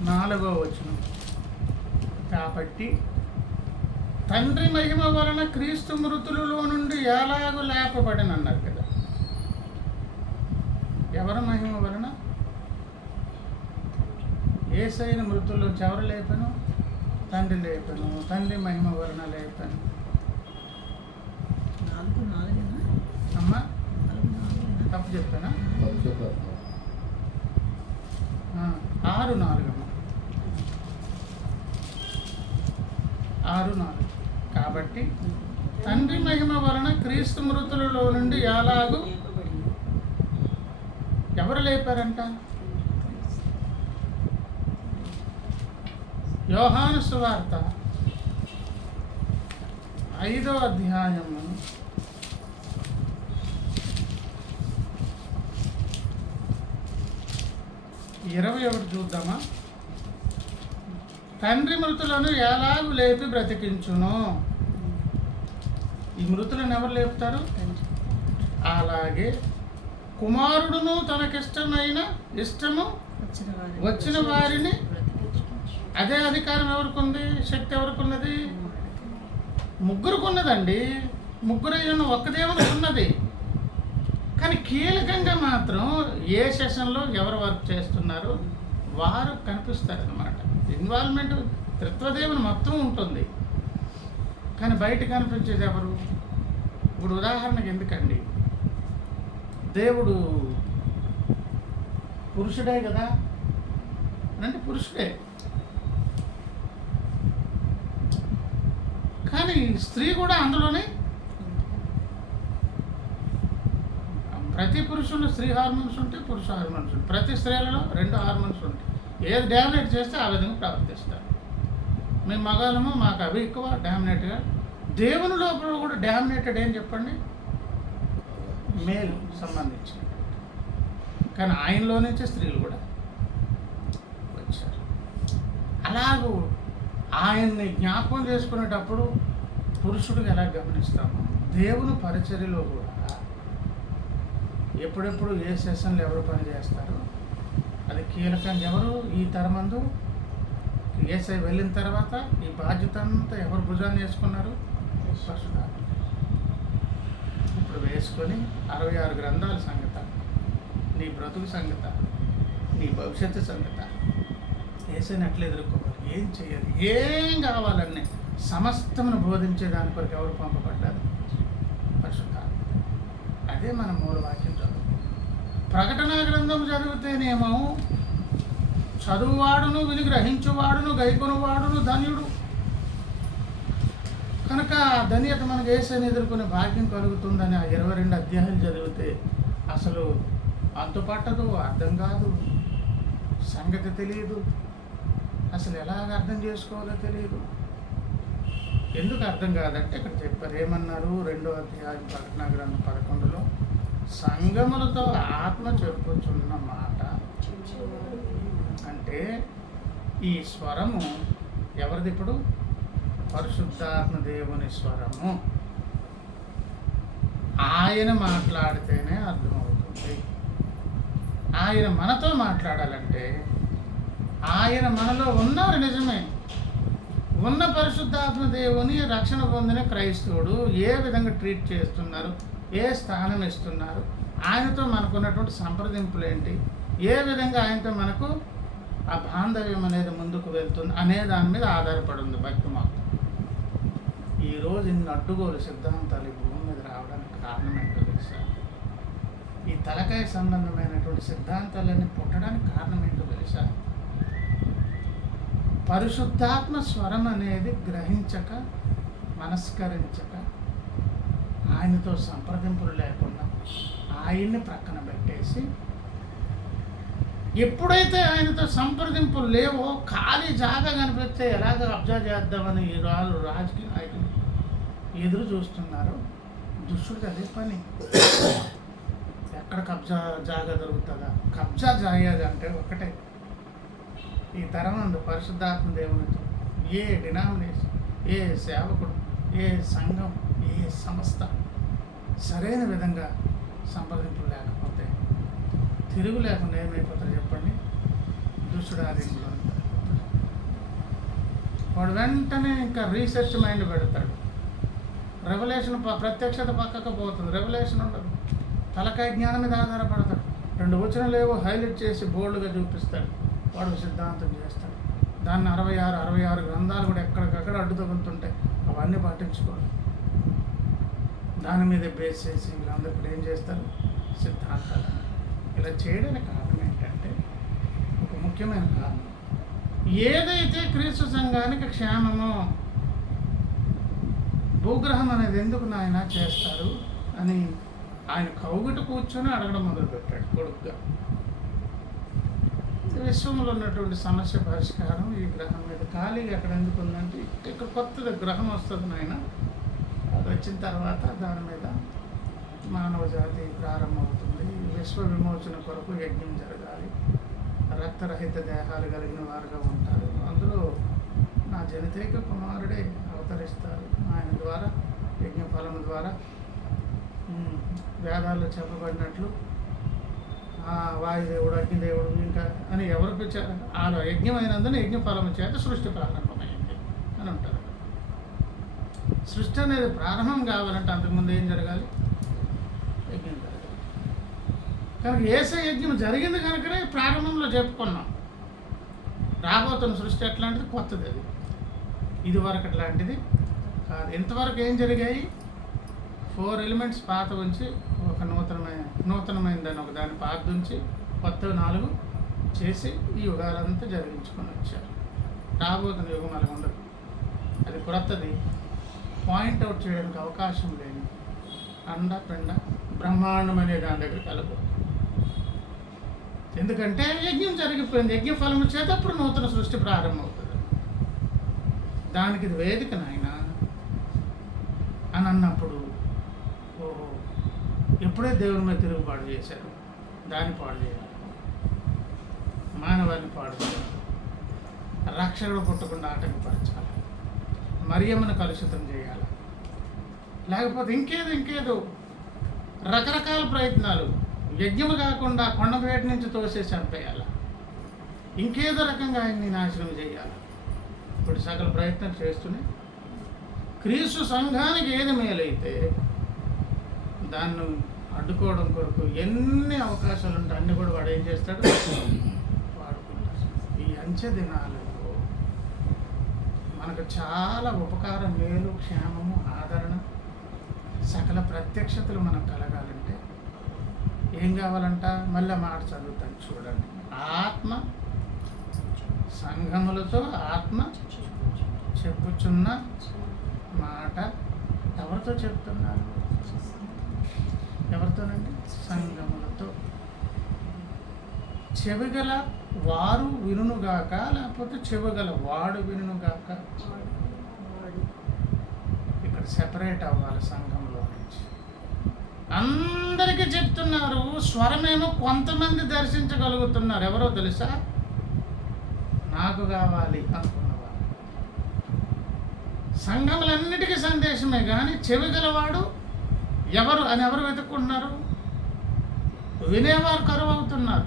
4వ వచనం. కాబట్టి తండ్రి మహిమ వలన క్రీస్తు మృతులలో నుండి ఎలాగూ లేపబడినన్నారు కదా. ఎవరి మహిమ వలన? యేసయ్యను మృతుల్లోంచి ఎవరు లేపను? తండ్రి లేపను. తండ్రి మహిమ వలన లేపను. అమ్మా తప్పు చెప్పానా? 6:4 అమ్మా, 6:4. కాబట్టి తండ్రి మహిమ వలన క్రీస్తు మృతులలో నుండి ఎలాగూ ఎవరు లేపారంట? యోహాను సువార్త 5వ అధ్యాయము 21 చూద్దామా? తండ్రి మృతులను ఎలాగూ లేపి బ్రతికించును. ఈ మృతులను ఎవరు లేపుతారు? అలాగే కుమారుడును తనకిష్టమైన ఇష్టము వచ్చిన వారిని, అదే అధికారం ఎవరికి ఉంది? శక్తి ఎవరికి ఉన్నది? ముగ్గురికి ఉన్నదండి. ముగ్గురు ఒక్క దేవునికి ఉన్నది. కానీ కీలకంగా మాత్రం ఏ సెషన్లో ఎవరు వర్క్ చేస్తున్నారు వారు కనిపిస్తారనమాట. ఇన్వాల్వ్మెంట్ త్రిత్వదేవుని మొత్తం ఉంటుంది, కానీ బయట కనిపించేది ఎవరు? ఇప్పుడు ఉదాహరణకి ఎందుకండి, దేవుడు పురుషుడే కదా అంటే పురుషుడే. కానీ స్త్రీ కూడా అందులోనే ప్రతి పురుషుల్లో స్త్రీ హార్మోన్స్ ఉంటాయి, పురుష హార్మోన్స్ ఉంటాయి. ప్రతి స్త్రీలలో 2 హార్మోన్స్ ఉంటాయి. ఏది డామినేట్ చేస్తే ఆ విధంగా ప్రవర్తిస్తారు. మేము మగాళ్ళము, మాకు అవి ఎక్కువ డామినేట్గా. దేవుని లోపల కూడా డామినేటెడ్ ఏం చెప్పండి, మేల్ సంబంధించిన. కానీ ఆయనలో నుంచి స్త్రీలు కూడా వచ్చారు. అలాగూ ఆయన్ని జ్ఞాపకం చేసుకునేటప్పుడు పురుషుడికి ఎలా గమనిస్తాము, దేవుని పరిచర్యలో కూడా ఎప్పుడెప్పుడు ఏ సెషన్లు ఎవరు పని చేస్తారో అది కీలకంగా. ఎవరు ఈ తరమందు ఏసై వెళ్ళిన తర్వాత ఈ బాధ్యత అంతా ఎవరు భుజాన్ని వేసుకున్నారు, పరిశుద్ధాత్మ. ఇప్పుడు వేసుకొని 66 గ్రంథాల సంగత, నీ బ్రతుకు సంగత, నీ భవిష్యత్తు సంగత, ఏసైని ఎట్లా ఎదుర్కోవాలి, ఏం చేయాలి, ఏం కావాలన్నీ సమస్తమును బోధించేదాని కొరకు ఎవరు పంపబడ్డారు, పరిశుద్ధాత్మ. అదే మన మూల వాక్యం చదువు. ప్రకటన గ్రంథం చదివితేనేమో చదువువాడును, విని గ్రహించువాడును, గైకొనువాడును ధన్యుడు. కనుక ధన్యత మనకు ఏసైని ఎదుర్కొనే భాగ్యం కలుగుతుందని ఆ 22 అధ్యాయాలు చదివితే అసలు అంతుపట్టదు, అర్థం కాదు, సంగతి తెలియదు, అసలు ఎలాగ అర్థం చేసుకోవాలో తెలియదు. ఎందుకు అర్థం కాదంటే ఇక్కడ చెప్పారు, ఏమన్నారు, 2వ అధ్యాయం ప్రకటన గ్రంథం 11లో సంగములతో ఆత్మ చెప్పుచున్న మాట. అంటే ఈ స్వరము ఎవరిది? ఇప్పుడు పరిశుద్ధాత్మ దేవుని స్వరము. ఆయన మాట్లాడితేనే అర్థమవుతుంది. ఆయన మనతో మాట్లాడాలంటే ఆయన మనలో ఉన్నారు, నిజమే. ఉన్న పరిశుద్ధాత్మ దేవుని రక్షణ పొందిన క్రైస్తవుడు ఏ విధంగా ట్రీట్ చేస్తున్నారు, ఏ స్థానం ఇస్తున్నారు, ఆయనతో మనకున్నటువంటి సంప్రదింపులు ఏంటి, ఏ విధంగా ఆయనతో మనకు ఆ బాంధవ్యం అనేది ముందుకు వెళ్తుంది అనే దాని మీద ఆధారపడి ఉంది భక్తి మొత్తం. ఈరోజు ఇన్ని అడ్డుగోలు సిద్ధాంతాలు ఈ భూమి మీద రావడానికి కారణం ఏంటో తెలుసా? ఈ తలకాయ సంబంధమైనటువంటి సిద్ధాంతాలన్నీ పుట్టడానికి కారణం ఏంటో తెలుసా? పరిశుద్ధాత్మ స్వరం అనేది గ్రహించక, మనస్కరించక, ఆయనతో సంప్రదింపులు లేకుండా ఆయన్ని ప్రక్కన పెట్టేసి, ఎప్పుడైతే ఆయనతో సంప్రదింపులు లేవో ఖాళీ జాగా కనిపిస్తే ఎలాగ కబ్జా చేద్దామని ఈ రాజకీయ నాయకులు ఎదురు చూస్తున్నారు. దుష్టుడికి అదే పని. ఎక్కడ కబ్జా జాగా దొరుకుతుందా? కబ్జా జాగాది అంటే ఒకటే, ఈ తరమందు పరిశుద్ధాత్మ దేవునితో ఏ డినామినేషన్, ఏ సేవకుడు, ఏ సంఘం, ఏ సంస్థ సరైన విధంగా సంప్రదింపులు లేకపోతే తిరుగు లేకుండా ఏమైపోతారు చెప్పండి? దుష్టుడు ఆధీనంలో వాడు వెంటనే ఇంకా రీసెర్చ్ మైండ్ పెడతాడు. రెవల్యూషన్ ప్రత్యక్షత పక్కకు పోతుంది, రెవల్యూషన్ ఉండదు. తలకాయ జ్ఞానం మీద ఆధారపడతాడు. 2 వచనాలు ఏవో హైలైట్ చేసి బోల్డ్గా చూపిస్తాడు, వాడు సిద్ధాంతం చేస్తాడు. దాన్ని 66 గ్రంథాలు కూడా ఎక్కడికక్కడ అడ్డు తగులుతుంటాయి, అవన్నీ పట్టించుకోరు. దాని మీద బేస్ చేసి వీళ్ళందరూ ఇప్పుడు ఏం చేస్తారు? సిద్ధాంతాలు. ఇలా చేయడానికి కారణం ఏంటంటే, ఒక ముఖ్యమైన కారణం, ఏదైతే క్రీస్తు సంఘానికి క్షేమమో, భూగ్రహం అనేది ఎందుకు నాయన చేస్తారు అని ఆయన కౌగిట కూర్చొని అడగడం మొదలుపెట్టాడు కొడుకుగా. విశ్వంలో ఉన్నటువంటి సమస్య పరిష్కారం ఈ గ్రహం మీద ఖాళీగా ఎక్కడ ఎందుకు ఉందంటే, ఇక్కడ కొత్తది గ్రహం వస్తుంది నాయన, అది వచ్చిన తర్వాత దాని మీద మానవ జాతి ప్రారంభమవుతుంది. విశ్వ విమోచన కొరకు యజ్ఞం జరగాలి, రక్తరహిత దేహాలు కలిగిన వారుగా ఉంటారు, అందులో నా జనితైక కుమారుడే అవతరిస్తారు, ఆయన ద్వారా యజ్ఞ ఫలం ద్వారా వేదాల్లో చెప్పబడినట్లు వాయుదేవుడు, అగ్నిదేవుడు ఇంకా అని ఎవరు పిచ్చారు? ఆ యజ్ఞమైనందున యజ్ఞ ఫలము చేత సృష్టి ప్రారంభమైంది అని ఉంటారు. సృష్టి అనేది ప్రారంభం కావాలంటే అంతకుముందు ఏం జరగాలి? యజ్ఞం జరగాలి. కనుక యేసయ్య యజ్ఞం జరిగింది కనుకనే ప్రారంభంలో చెప్పుకున్నాం. రాబోతున్న సృష్టి ఎట్లాంటిది? కొత్తది. అది ఇది వరకు అట్లాంటిది కాదు. ఇంతవరకు ఏం జరిగాయి? 4 ఎలిమెంట్స్ పాత ఉంచి ఒక నూతనమైనదని ఒక దాన్ని పాత ఉంచి కొత్త 4 చేసి ఈ యుగాలంతా జరిగించుకొని వచ్చారు. రాబోతున్న యుగం అలా ఉండదు, అది క్రొత్తది. పాయింట్అవుట్ చేయడానికి అవకాశం లేని అండపిండ బ్రహ్మాండం అనే దాని దగ్గరికి వెళ్ళకూడదు. ఎందుకంటే యజ్ఞం జరిగిపోయింది, యజ్ఞ ఫలము చేత అప్పుడు నూతన సృష్టి ప్రారంభమవుతుంది. దానికి ఇది వేదిక నాయన అని అన్నప్పుడు ఓహో ఎప్పుడే దేవుని మీద తిరుగుబాటు చేశారు, దాన్ని పాడు చేయాలి, మానవాన్ని పాడు చేయాలి, రక్షకుడు పుట్టకుండా ఆటంకపరచాలి, మరియమ్మను కలుషితం చేయాలి, లేకపోతే ఇంకేదో రకరకాల ప్రయత్నాలు, యజ్ఞము కాకుండా కొండపేట నుంచి తోసేసి చంపేయాలి, ఇంకేదో రకంగా ఆయన్ని నాశనం చేయాలి. ఇప్పుడు సకల ప్రయత్నం చేస్తూనే క్రీస్తు సంఘానికి ఏది మేలైతే దాన్ని అడ్డుకోవడం కొరకు ఎన్ని అవకాశాలు ఉంటాయి అన్నీ కూడా వాడు ఏం చేస్తాడు, వాడుకుంటాడు. ఈ అంచె దినాలలో మనకు చాలా ఉపకారం, మేలు, క్షేమము, ఆదరణ, సకల ప్రత్యక్షతలు మనకు కలగాలంటే ఏం కావాలంట? మళ్ళీ మాట చదువుతాను చూడండి. ఆత్మ సంఘములతో ఆత్మ చెప్పుచున్న మాట. ఎవరితో చెప్తున్నారు? ఎవరితోనండి? సంఘములతో. చెవిగల వారు వినుగాక, లేకపోతే చెవిగల వాడు వినుగాక. ఇక్కడ సెపరేట్ అవ్వాలి సంఘంలో నుంచి. అందరికీ చెప్తున్నారు, స్వరమేమో కొంతమంది దర్శించగలుగుతున్నారు. ఎవరో తెలుసా? నాకు కావాలి అనుకున్నవాడు. సంఘములన్నిటికీ సందేశమే కానీ చెవిగలవాడు ఎవరు అని ఎవరు వెతుక్కుంటున్నారు? వినేవారు కరువు అవుతున్నారు.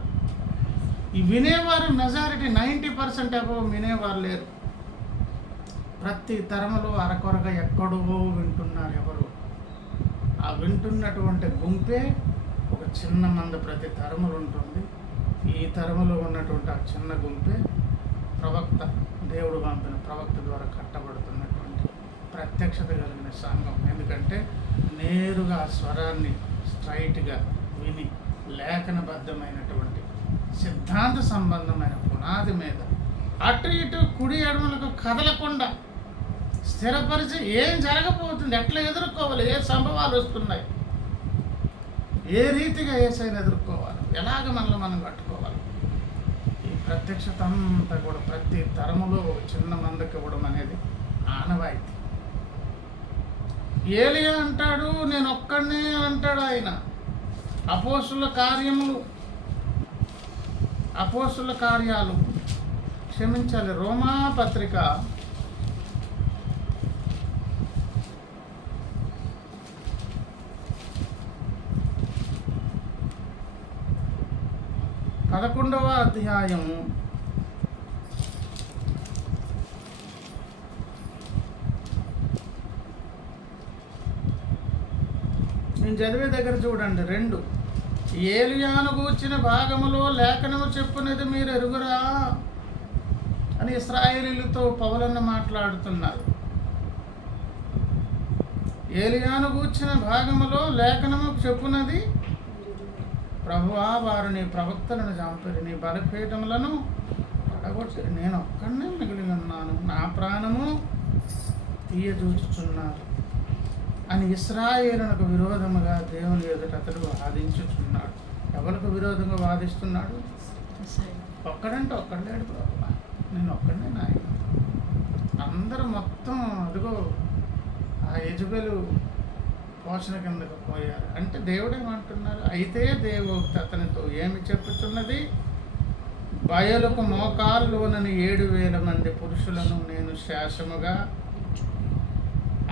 ఈ వినేవారు మెజారిటీ 90% అబవ్ వినేవారు లేరు. ప్రతి తరములో అరకొరగా ఎక్కడో వింటున్నారు. ఎవరు? ఆ వింటున్నటువంటి గుంపే ఒక చిన్న మంద ప్రతి తరములు ఉంటుంది. ఈ తరములో ఉన్నటువంటి ఆ చిన్న గుంపే ప్రవక్త, దేవుడు పంపిన ప్రవక్త ద్వారా కట్టబడుతున్నటువంటి ప్రత్యక్షత కలిగిన సంఘం. ఎందుకంటే నేరుగా ఆ స్వరాన్ని స్ట్రైట్గా విని లేఖనబద్ధమైనటువంటి సిద్ధాంత సంబంధమైన పునాది మీద అటు ఇటు కుడి ఎడమలకు కదలకుండా స్థిరపరిచి ఏం జరగబోతుంది, ఎట్లా ఎదుర్కోవాలి, ఏ సంభవాలు వస్తున్నాయి, ఏ రీతిగా ఏసైనా ఎదుర్కోవాలి, ఎలాగ మనల్ని మనం కట్టుకోవాలి, ఈ ప్రత్యక్షత అంతా కూడా ప్రతి తరములో ఒక చిన్న మందకి ఇవ్వడం అనేది ఆనవాయితీ. ఏలియా అంటాడు, నేను ఒక్కడనే అంటాడు ఆయన. అపోస్తుల కార్యాలు క్షమించాలి, రోమా పత్రిక 11వ అధ్యాయము 2 చదివే దగ్గర చూడండి. 2 ఏలియాను గూర్చిన భాగములో లేఖనము చెప్పునది మీరు ఎరుగురా అని ఇశ్రాయేలీయులతో పౌలన్న మాట్లాడుతున్నారు. ఏలియాను గూర్చిన భాగములో లేఖనము చెప్పునది, ప్రభువా వారు నీ ప్రవక్తలను చంపిరి, నీ బలిపీఠములను పడగొట్టి నేను ఒక్కడనే మిగిలి ఉన్నాను, నా ప్రాణము తీయజూచుచున్నారు అని ఇశ్రాయేలునకు విరోధముగా దేవుని ఎదుట అతడు వాదించుచున్నాడు. ఎవరికి విరోధంగా వాదిస్తున్నాడు? ఒక్కడంటే ఒక్కడు లేడు ప్రభువా, నేను ఒక్కడనే నాయన. అందరూ మొత్తం అదిగో ఆ యెజబెలు పోషణ కిందకు పోయారు. అంటే దేవుడు ఏమంటున్నారు? అయితే దేవుడు అతనితో ఏమి చెప్పుచున్నది? బయలుకు మోకాల్లోనని 7,000 మంది పురుషులను నేను శాసముగా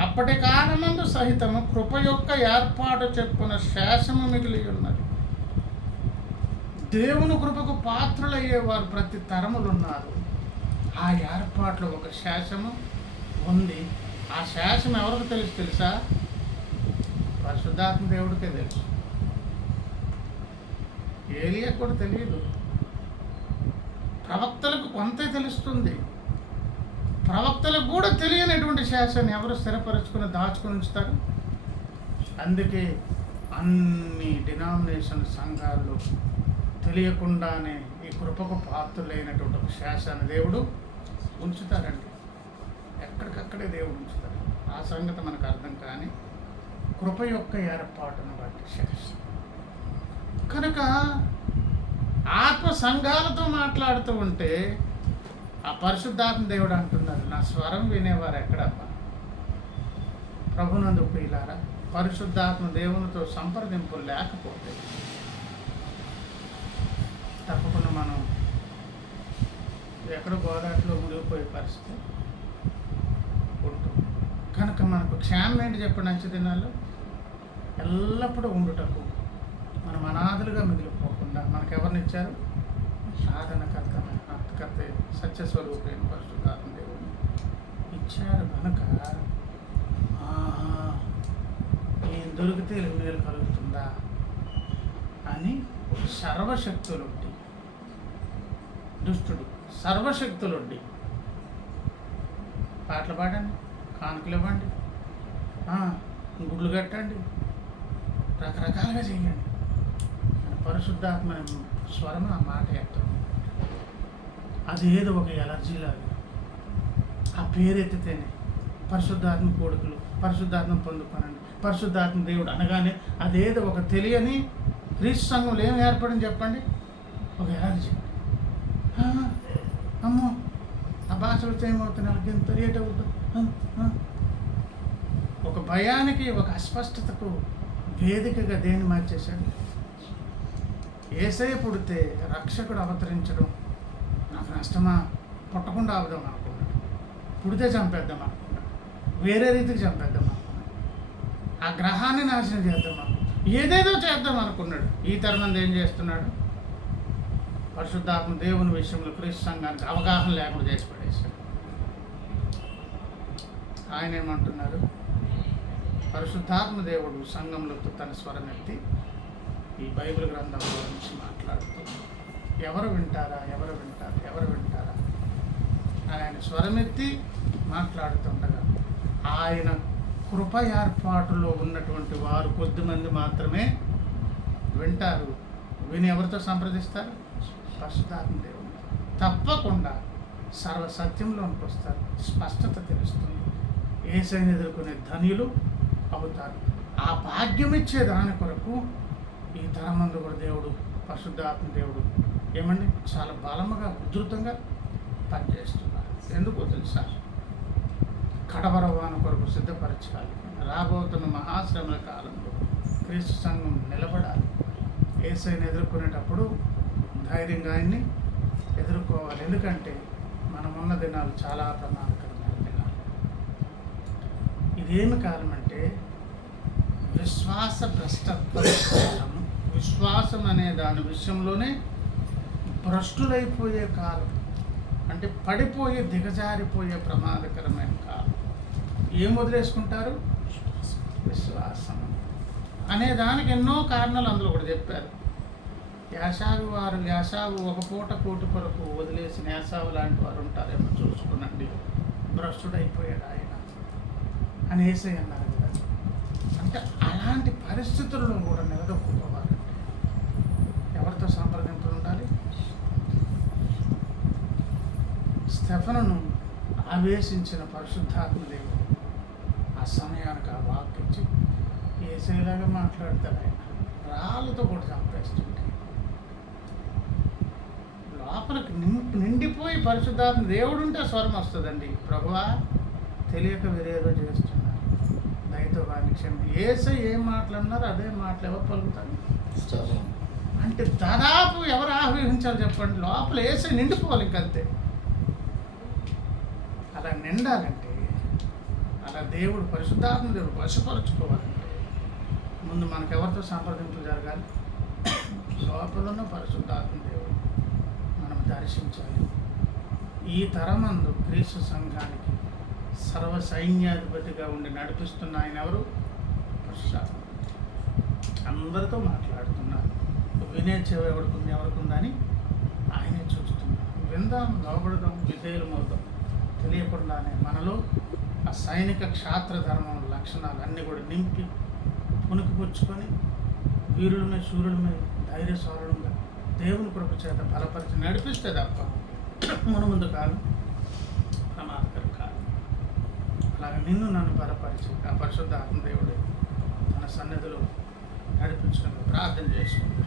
అప్పటి కాలమందు సహితము కృప యొక్క ఏర్పాటు చెప్పున శాసము మిగిలి ఉన్నది. దేవుని కృపకు పాత్రులయ్యేవారు ప్రతి తరములు ఉన్నారు. ఆ ఏర్పాట్లో ఒక శాసము ఉంది. ఆ శాసనం ఎవరికి తెలుసా? పరిశుద్ధాత్మ దేవుడికే తెలుసు. ఏలియా కూడా తెలియదు. ప్రవక్తలకు కొంతే తెలుస్తుంది. ప్రవక్తలకు కూడా తెలియనటువంటి శాసనాన్ని ఎవరు స్థిరపరచుకుని దాచుకుని ఉంచుతారు? అందుకే అన్ని డినామినేషన్ సంఘాల్లో తెలియకుండానే ఈ కృపకు పాత్రులైనటువంటి ఒక శాసనాన్ని దేవుడు ఉంచుతారండి. ఎక్కడికక్కడే దేవుడు ఉంచుతారు. ఆ సంగతి మనకు అర్థం కాని కృప యొక్క ఏర్పాటును బట్టి శిరస్సు. కనుక ఆత్మ సంఘాలతో మాట్లాడుతూ ఉంటే ఆ పరిశుద్ధాత్మ దేవుడు అంటున్నారు, నా స్వరం వినేవారు ఎక్కడబ్బా? ప్రభునందు ప్రియులారా, పరిశుద్ధాత్మ దేవునితో సంప్రదింపులు లేకపోతే తప్పకుండా మనం ఎక్కడో గోదాట్లో మునిగిపోయే పరిస్థితి ఉంటుంది. కనుక మనకు క్షేమం ఏంటి చెప్పండి? అంచె దినాల్లో ఎల్లప్పుడూ ఉండుటకు మనం అనాథులుగా మిగిలిపోకుండా మనకెవరినిచ్చారు? సాధనకర్తమైన కర్త సత్యస్వరూపైన పరిశుద్ధాత్మ దేవుని ఇచ్చారు. కనుక ఏం దొరికితే మేలు కలుగుతుందా అని సర్వశక్తులుండి దుష్టుడు సర్వశక్తులుండి పాటలు పాడండి, కానుకలు ఇవ్వండి, గుడ్లు కట్టండి, రకరకాలుగా చేయండి. పరిశుద్ధాత్మ స్వరం ఆ మాట ఎత్తడం అది ఏదో ఒక ఎలర్జీలాగా ఆ పేరెత్తితేనే పరిశుద్ధాత్మ కోడుకులు పరిశుద్ధాత్మ పొందుకోనండి, పరిశుద్ధాత్మ దేవుడు అనగానే అదేదో ఒక తెలియని క్రీస్తు సంఘంలో ఏం ఏర్పడింది చెప్పండి? ఒక ఎలర్జీ. అమ్మో ఆ భాషలతో ఏమవుతుంది, వాళ్ళకి ఎంత రేట్ అవుతుంది. ఒక భయానికి, ఒక అస్పష్టతకు వేదికగా దేన్ని మార్చేశాడు? యేసయ్య పుడితే రక్షకుడు అవతరించడం నాకు నష్టమా? పుట్టకుండా ఆపుదాం అనుకున్నాడు, పుడితే చంపేద్దాం అనుకున్నాడు, వేరే రీతికి చంపేద్దాం అనుకున్నాడు, ఆ గ్రహాన్ని నాశనం చేద్దాం అనుకున్నాడు, ఏదేదో చేద్దాం అనుకున్నాడు. ఈ తరం ఏం చేస్తున్నాడు? పరిశుద్ధాత్మ దేవుని విషయంలో క్రీస్తు సంఘానికి అవగాహన లేకుండా చేసి పడేశాడు. ఆయన ఏమంటున్నారు? పరిశుద్ధాత్మ దేవుడు సంఘంలో తన స్వరం ఎత్తి ఈ బైబిల్ గ్రంథంలో నుంచి మాట్లాడుతూ ఎవరు వింటారా ఎవరు వింటారా ఎవరు వింటారా ఆయన స్వరమెత్తి మాట్లాడుతుండగా ఆయన కృప ఏర్పాటులో ఉన్నటువంటి వారు కొద్దిమంది మాత్రమే వింటారు. విని ఎవరితో సంప్రదిస్తారు? పరిశుద్ధాత్మ దేవుడు. తప్పకుండా సర్వసత్యంలోనికి వస్తారు, స్పష్టత తెలుస్తుంది, యేసయ్యను ఎదుర్కొనే ధన్యులు అవుతారు. ఆ భాగ్యం ఇచ్చే దాని కొరకు ఈ తరమందు కూడా దేవుడు పరిశుద్ధాత్మ దేవుడు ఏమండి చాలా బలముగా ఉధృతంగా పనిచేస్తున్నారు. ఎందుకో తెలుసా? కడవరవాను కొరకు సిద్ధపరచాలి. రాబోతున్న మహాశ్రమల కాలంలో క్రీస్తు సంఘం నిలబడాలి. యేసయ్యను ఎదుర్కొనేటప్పుడు ధైర్యంగా ఆయన్ని ఎదుర్కోవాలి. ఎందుకంటే మనమున్న దినాలు చాలా ప్రమాదకరమైన దినాలు. ఇదేమి కాలం అంటే విశ్వాస భ్రష్టత్వం కాలం. విశ్వాసం అనే దాని విషయంలోనే భ్రష్టులైపోయే కాలం, అంటే పడిపోయే దిగజారిపోయే ప్రమాదకరమైన కాలం. ఏం వదిలేసుకుంటారు? విశ్వాసం అనే దానికి ఎన్నో కారణాలు అందులో కూడా చెప్పారు. యాసావు ఒక పూట కూటి కొరకు వదిలేసిన యాసావు లాంటి వారు ఉంటారేమో చూసుకునండి, భ్రష్టుడైపోయాడు ఆయన అని యేసయ్య అన్నారు కదా. అంటే అలాంటి పరిస్థితుల్లో కూడా నిలదొక్కుకోవాలంటే ఎవరితో సంప్రదింపులు ఉండాలి? స్టెఫనును ఆవేశించిన పరిశుద్ధాత్మ దేవుడు ఆ సమయానికి ఆ వాక్కించి యేసయ్యలాగా మాట్లాడతాడు. ఆయన రాళ్ళతో కూడా చంపేస్తుంటే లోపలికి నిండిపోయి పరిశుద్ధాత్మ దేవుడు ఉంటే స్వరం వస్తుందండి. ప్రభువా తెలియక వేరేదో చేస్తున్నారు, దయతో వారిని క్షమి. యేసయ్య ఏం మాట్లాడినారో అదే మాటలు ఎవరు పలుకుతారు? అంటే దాదాపు ఎవరు ఆహ్వానించాలి చెప్పండి? లోపల యేసయ్య నిండిపోవాలి, ఇంకంతే. అలా నిండాలంటే, అలా దేవుడు పరిశుద్ధాత్మ దేవుడు వశపరుచుకోవాలంటే ముందు మనకెవరితో సంప్రదింపులు జరగాలి? లోపల ఉన్న పరిశుద్ధాత్మ దేవుడు మనం దర్శించాలి. ఈ తరమందు క్రీస్తు సంఘానికి సర్వ సైన్యాధిపతిగా ఉండి నడిపిస్తున్న ఆయన ఎవరు? పరిశుద్ధాత్మ. అందరితో మాట్లాడుతున్నారు. వినే చెవి ఎవరికి ఉందని ఆయనే చూస్తున్నారు. విందాం, లోబడదాం, విధేయులమవుదాం. తెలియకుండానే మనలో ఆ సైనిక క్షాత్ర ధర్మం లక్షణాలు అన్నీ కూడా నింపి పుణుకుపుచ్చుకొని వీరులమే శూరులమే ధైర్యస్వరుడుగా దేవుని కృప చేత బలపరిచి నడిపిస్తే తప్ప మన ముందు కాలం ప్రమాదకర కాలం. అలాగే నిన్ను నన్ను బలపరిచి ఆ పరిశుద్ధ ఆత్మదేవుడు తన సన్నిధిలో నడిపించడం ప్రార్థన చేసుకుంటూ